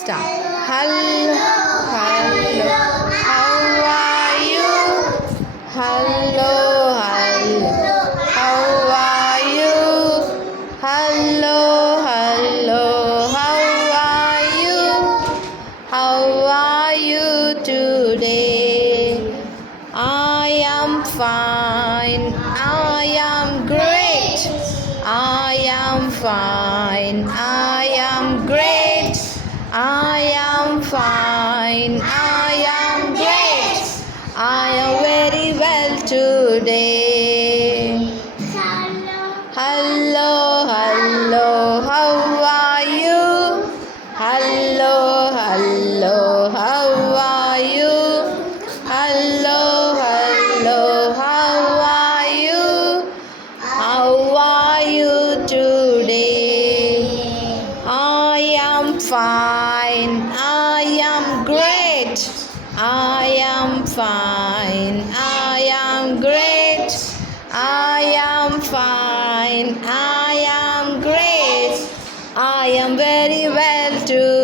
Start. Hello, hello, how are you? Hello, hello, how are you? Hello, hello, how are you? How are you today? I am fine, I am great. I am fine, I am great. I am fine, I am great. I am very well today. Hello, hello, how are you? Hello, hello, how are you? Hello, hello, how are you? How are you today? I am fine, I am great. I am fine, I am great. I am fine, I am great. I am very well too.